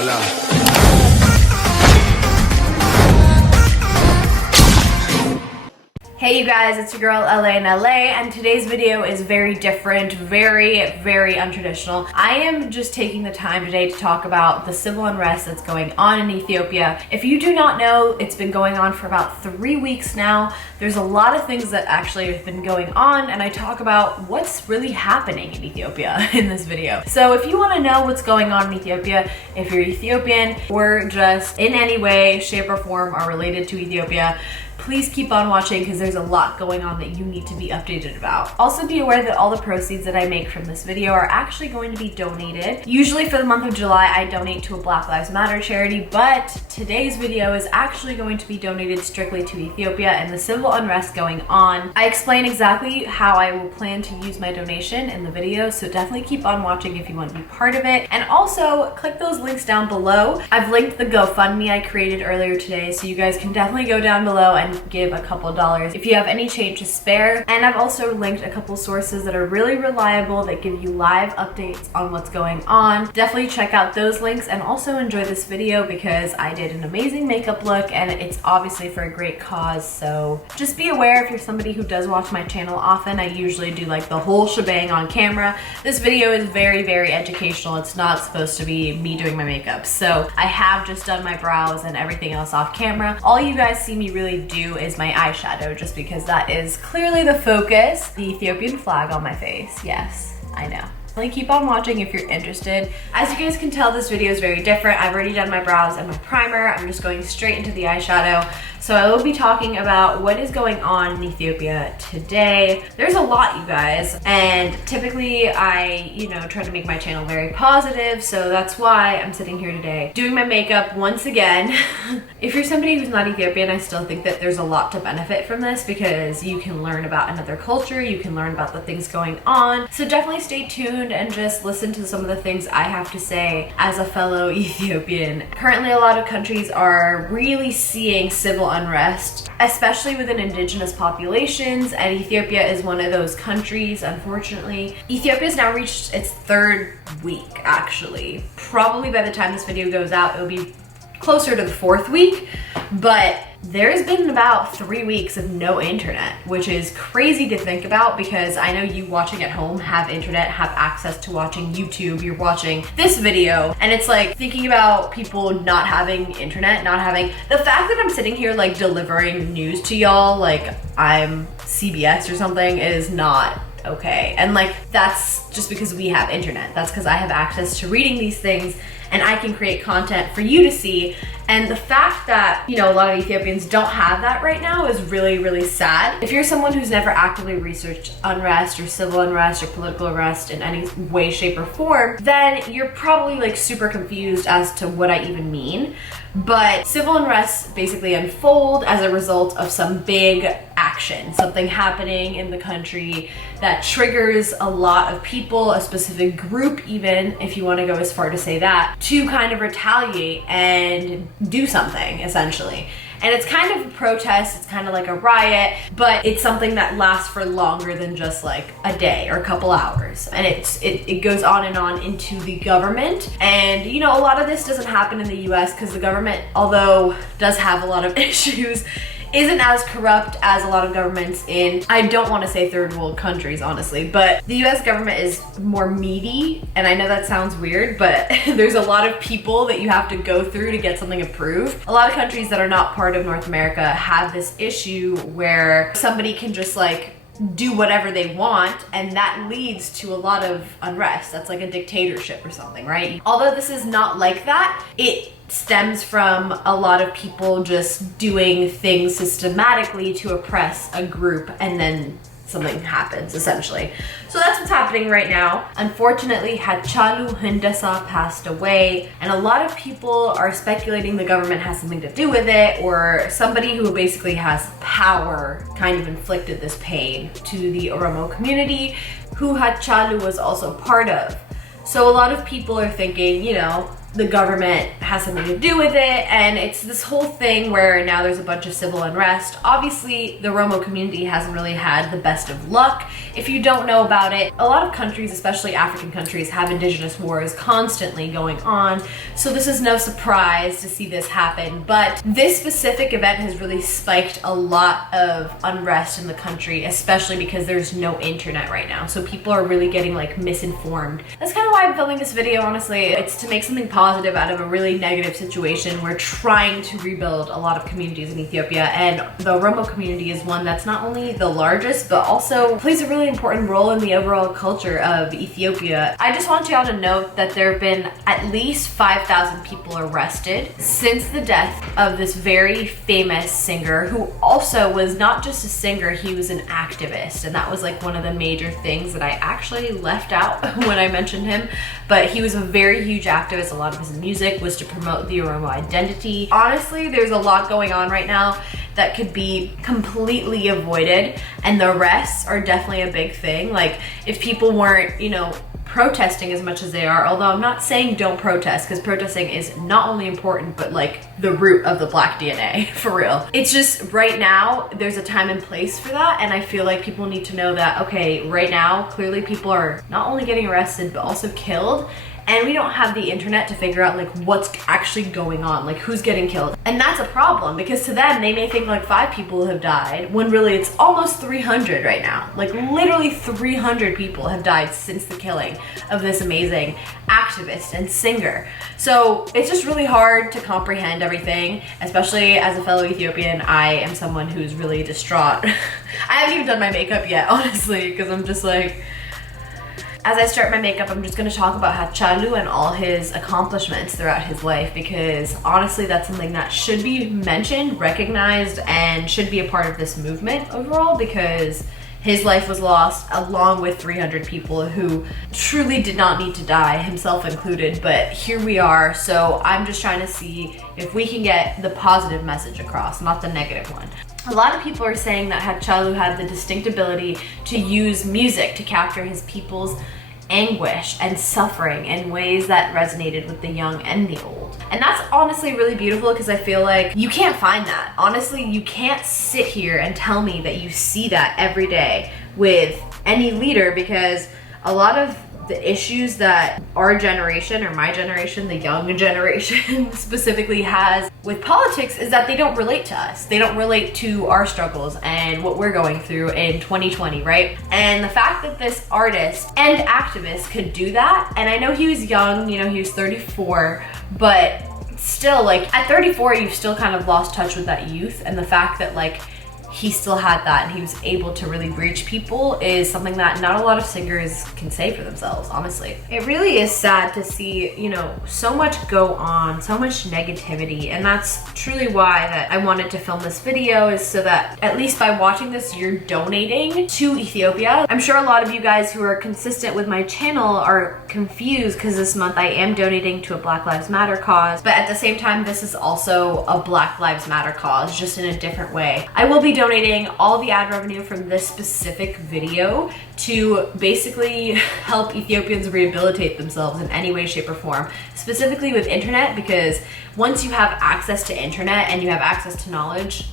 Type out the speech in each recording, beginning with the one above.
Hola. Hey you guys, it's your girl LA in LA, and today's video is very different, very untraditional. I am just taking the time today to talk about the civil unrest that's going on in Ethiopia. If you do not know, it's been going on for about 3 weeks now. There's a lot of things that actually have been going on, and I talk about what's really happening in Ethiopia in this video. So if you want to know what's going on in Ethiopia, if you're Ethiopian or just in any way, shape or form are related to Ethiopia, please keep on watching because there's a lot going on that you need to be updated about. Also be aware that all the proceeds that I make from this video are actually going to be donated. Usually for the month of July, I donate to a Black Lives Matter charity, but today's video is actually going to be donated strictly to Ethiopia and the civil unrest going on. I explain exactly how I will plan to use my donation in the video, so definitely keep on watching if you want to be part of it. And also click those links down below. I've linked the GoFundMe I created earlier today, so you guys can definitely go down below and give a couple dollars if you have any change to spare. And I've also linked a couple sources that are really reliable that give you live updates on what's going on. Definitely check out those links and also enjoy this video because I did an amazing makeup look and it's obviously for a great cause. So just be aware if you're somebody who does watch my channel often, I usually do like the whole shebang on camera. This video is very educational. It's not supposed to be me doing my makeup. So I have just done my brows and everything else off camera. All you guys see me really do is my eyeshadow, just because that is clearly the focus. The Ethiopian flag on my face. Yes, I know. Really keep on watching if you're interested. As you guys can tell, this video is very different. I've already done my brows and my primer. I'm just going straight into the eyeshadow. So I will be talking about what is going on in Ethiopia today. There's a lot, you guys, and typically I, try to make my channel very positive, so that's why I'm sitting here today doing my makeup once again. If you're somebody who's not Ethiopian, I still think that there's a lot to benefit from this because you can learn about another culture, you can learn about the things going on. So definitely stay tuned and just listen to some of the things I have to say as a fellow Ethiopian. Currently, a lot of countries are really seeing civil unrest, especially within indigenous populations, and Ethiopia is one of those countries, unfortunately. Ethiopia has now reached its 3rd week, actually. Probably by the time this video goes out, it'll be closer to the 4th week, but there's been about 3 weeks of no internet, which is crazy to think about because I know you watching at home have internet, have access to watching YouTube, you're watching this video, and it's like thinking about people not having internet, the fact that I'm sitting here like delivering news to y'all like I'm CBS or something is not okay. And like that's just because we have internet. That's because I have access to reading these things and I can create content for you to see. And the fact that, a lot of Ethiopians don't have that right now is really sad. If you're someone who's never actively researched unrest or civil unrest or political unrest in any way, shape, or form, then you're probably like super confused as to what I even mean. But civil unrest basically unfold as a result of some big action, something happening in the country that triggers a lot of people, a specific group even, if you want to go as far to say that, to kind of retaliate and do something, essentially. And it's kind of a protest, it's kind of like a riot, but it's something that lasts for longer than just like a day or a couple hours. And it goes on and on into the government. And a lot of this doesn't happen in the US because the government, although does have a lot of issues, isn't as corrupt as a lot of governments in, I don't want to say third world countries, honestly, but the US government is more meaty, and I know that sounds weird, but there's a lot of people that you have to go through to get something approved. A lot of countries that are not part of North America have this issue where somebody can just like do whatever they want, and that leads to a lot of unrest. That's like a dictatorship or something, right? Although this is not like that, it stems from a lot of people just doing things systematically to oppress a group, and then something happens, essentially. So that's what's happening right now. Unfortunately, Hachalu Hundessa passed away, and a lot of people are speculating the government has something to do with it, or somebody who basically has power kind of inflicted this pain to the Oromo community, who Hachalu was also part of. So a lot of people are thinking, the government has something to do with it, and it's this whole thing where now there's a bunch of civil unrest. Obviously, the Oromo community hasn't really had the best of luck. If you don't know about it, a lot of countries, especially African countries, have indigenous wars constantly going on, so this is no surprise to see this happen. But this specific event has really spiked a lot of unrest in the country, especially because there's no internet right now, so people are really getting like misinformed. That's kind of why I'm filming this video, honestly. It's to make something positive out of a really negative situation. We're trying to rebuild a lot of communities in Ethiopia, and the Oromo community is one that's not only the largest, but also plays a really important role in the overall culture of Ethiopia. I just want y'all to note that there have been at least 5,000 people arrested since the death of this very famous singer, who also was not just a singer, he was an activist, and that was like one of the major things that I actually left out when I mentioned him. But he was a very huge activist. A lot of his music was to promote the Oromo identity. Honestly, there's a lot going on right now that could be completely avoided, and the arrests are definitely a big thing. Like, if people weren't, you know, protesting as much as they are, although I'm not saying don't protest, because protesting is not only important, but like the root of the Black DNA, for real. It's just right now, there's a time and place for that, and I feel like people need to know that, okay, right now, clearly people are not only getting arrested, but also killed, and we don't have the internet to figure out like what's actually going on, like who's getting killed. And that's a problem, because to them, they may think like 5 people have died, when really it's almost 300 right now. Like literally 300 people have died since the killing of this amazing activist and singer. So it's just really hard to comprehend everything, especially as a fellow Ethiopian. I am someone who's really distraught. I haven't even done my makeup yet, honestly, because I'm just like, as I start my makeup, I'm just gonna talk about Hachalu and all his accomplishments throughout his life, because honestly, that's something that should be mentioned, recognized, and should be a part of this movement overall, because his life was lost along with 300 people who truly did not need to die, himself included, but here we are. So I'm just trying to see if we can get the positive message across, not the negative one. A lot of people are saying that Hachalu had the distinct ability to use music to capture his people's anguish and suffering in ways that resonated with the young and the old. And that's honestly really beautiful, because I feel like you can't find that. Honestly, you can't sit here and tell me that you see that every day with any leader, because a lot of the issues that our generation, or my generation, the young generation specifically has with politics, is that they don't relate to us. They don't relate to our struggles and what we're going through in 2020, right? And the fact that this artist and activist could do that, and I know he was young, you know, he was 34, but still, like, at 34, you've still kind of lost touch with that youth, and the fact that, like, he still had that and he was able to really reach people is something that not a lot of singers can say for themselves, honestly. It really is sad to see, you know, so much go on, so much negativity, and that's truly why that I wanted to film this video, is so that at least by watching this, you're donating to Ethiopia. I'm sure a lot of you guys who are consistent with my channel are confused, because this month I am donating to a Black Lives Matter cause, but at the same time, this is also a Black Lives Matter cause, just in a different way. I will be donating all the ad revenue from this specific video to basically help Ethiopians rehabilitate themselves in any way, shape, or form, specifically with internet, because once you have access to internet and you have access to knowledge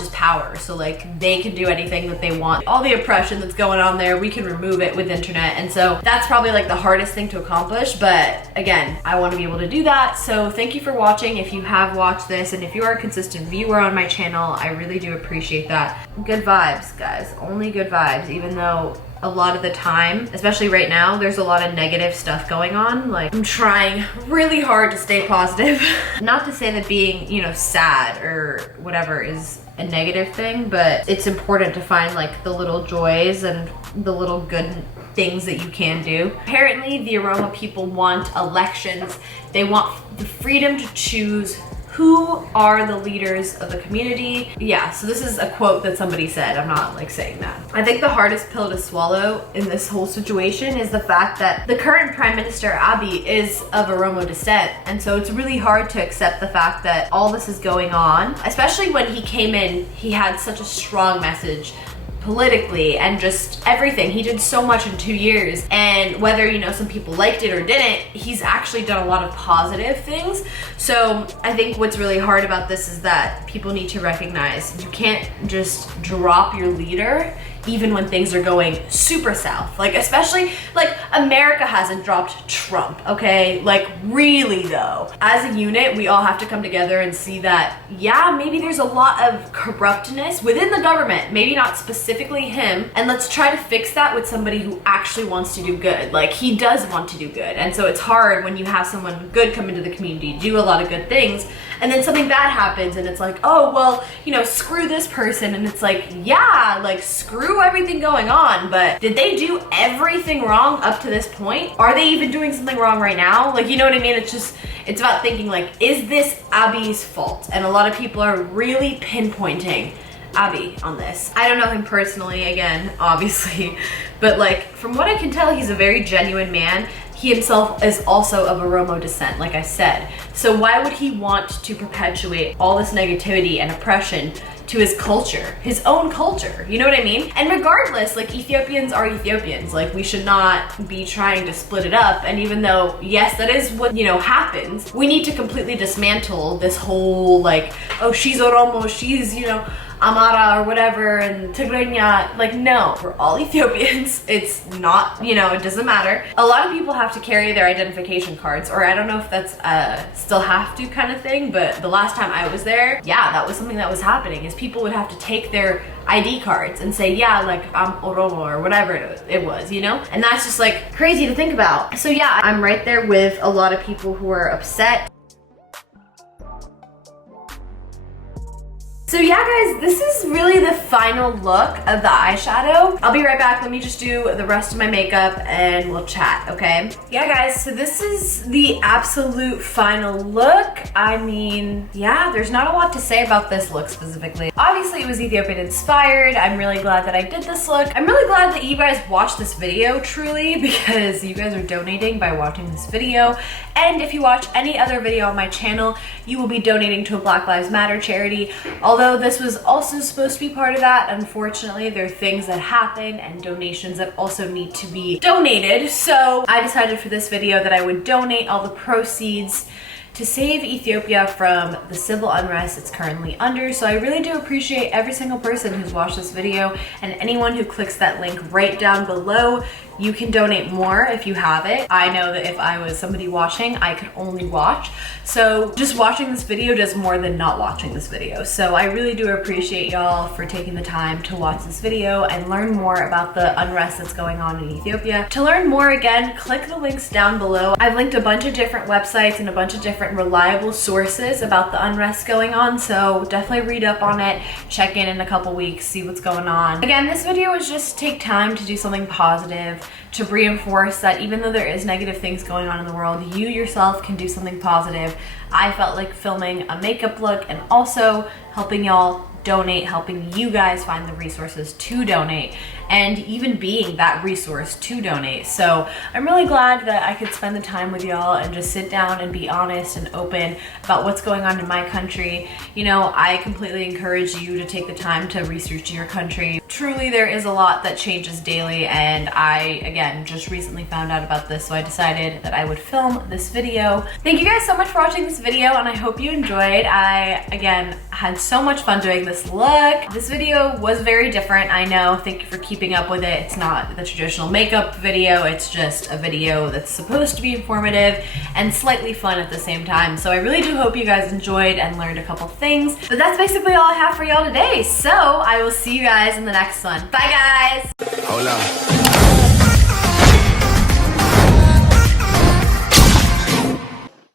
is power. So like, they can do anything that they want. All the oppression that's going on there, we can remove it with internet. And so that's probably like the hardest thing to accomplish. But again, I want to be able to do that. So thank you for watching. If you have watched this, and if you are a consistent viewer on my channel, I really do appreciate that. Good vibes, guys, only good vibes, even though a lot of the time, especially right now, there's a lot of negative stuff going on. Like, I'm trying really hard to stay positive. Not to say that being, you know, sad or whatever is a negative thing, but it's important to find like the little joys and the little good things that you can do. Apparently, the Oromo people want elections. They want the freedom to choose who are the leaders of the community. Yeah, so this is a quote that somebody said. I'm not like saying that. I think the hardest pill to swallow in this whole situation is the fact that the current Prime Minister, Abiy, is of Oromo descent. And so it's really hard to accept the fact that all this is going on, especially when he came in, he had such a strong message politically and just everything. He did so much in 2 years, and whether, you know, some people liked it or didn't, he's actually done a lot of positive things. So I think what's really hard about this is that people need to recognize you can't just drop your leader even when things are going super south. Like, especially, like, America hasn't dropped Trump, okay? Like, really though. As a unit, we all have to come together and see that, yeah, maybe there's a lot of corruptness within the government, maybe not specifically him, and let's try to fix that with somebody who actually wants to do good. Like, he does want to do good, and so it's hard when you have someone good come into the community, do a lot of good things, and then something bad happens, and it's like, oh, well, you know, screw this person, and it's like, yeah, like, screw everything going on, but did they do everything wrong up to this point? Are they even doing something wrong right now? Like, you know what I mean? It's just, it's about thinking like, is this Abiy's fault? And a lot of people are really pinpointing Abiy on this. I don't know him personally, again, obviously, but like, from what I can tell, he's a very genuine man. He himself is also of Oromo descent, like I said. So why would he want to perpetuate all this negativity and oppression to his culture, his own culture? You know what I mean? And regardless, like, Ethiopians are Ethiopians. Like, we should not be trying to split it up. And even though, yes, that is what, you know, happens, we need to completely dismantle this whole, like, oh, she's Oromo, she's, you know, Amara or whatever, and Tigrenya. Like, no, we're all Ethiopians. It's not, you know, it doesn't matter. A lot of people have to carry their identification cards, or I don't know if that's still have to kind of thing, but the last time I was there, yeah, that was something that was happening, is people would have to take their ID cards and say, yeah, like, I'm Oromo or whatever it was, you know? And that's just like crazy to think about. So yeah, I'm right there with a lot of people who are upset. So yeah, guys, this is really the final look of the eyeshadow. I'll be right back. Let me just do the rest of my makeup and we'll chat, okay? Yeah, guys, so this is the absolute final look. I mean, yeah, there's not a lot to say about this look specifically. Obviously, it was Ethiopian inspired. I'm really glad that I did this look. I'm really glad that you guys watched this video, truly, because you guys are donating by watching this video. And if you watch any other video on my channel, you will be donating to a Black Lives Matter charity. Although this was also supposed to be part of that, unfortunately, there are things that happen and donations that also need to be donated. So I decided for this video that I would donate all the proceeds to save Ethiopia from the civil unrest it's currently under. So I really do appreciate every single person who's watched this video, and anyone who clicks that link right down below. You can donate more if you have it. I know that if I was somebody watching, I could only watch. So just watching this video does more than not watching this video. So I really do appreciate y'all for taking the time to watch this video and learn more about the unrest that's going on in Ethiopia. To learn more, again, click the links down below. I've linked a bunch of different websites and a bunch of different reliable sources about the unrest going on. So definitely read up on it, check in a couple weeks, see what's going on. Again, this video was just take time to do something positive, to reinforce that even though there is negative things going on in the world, you yourself can do something positive. I felt like filming a makeup look and also helping y'all donate, helping you guys find the resources to donate, and even being that resource to donate. So I'm really glad that I could spend the time with y'all and just sit down and be honest and open about what's going on in my country. You know, I completely encourage you to take the time to research your country. Truly, there is a lot that changes daily, and I, again, just recently found out about this, so I decided that I would film this video. Thank you guys so much for watching this video, and I hope you enjoyed. I, again, had so much fun doing this look. This video was very different, I know. Thank you for keeping up with it. It's not the traditional makeup video, it's just a video that's supposed to be informative and slightly fun at the same time. So I really do hope you guys enjoyed and learned a couple things. But that's basically all I have for y'all today. So I will see you guys in the next one. Bye, guys! Hola.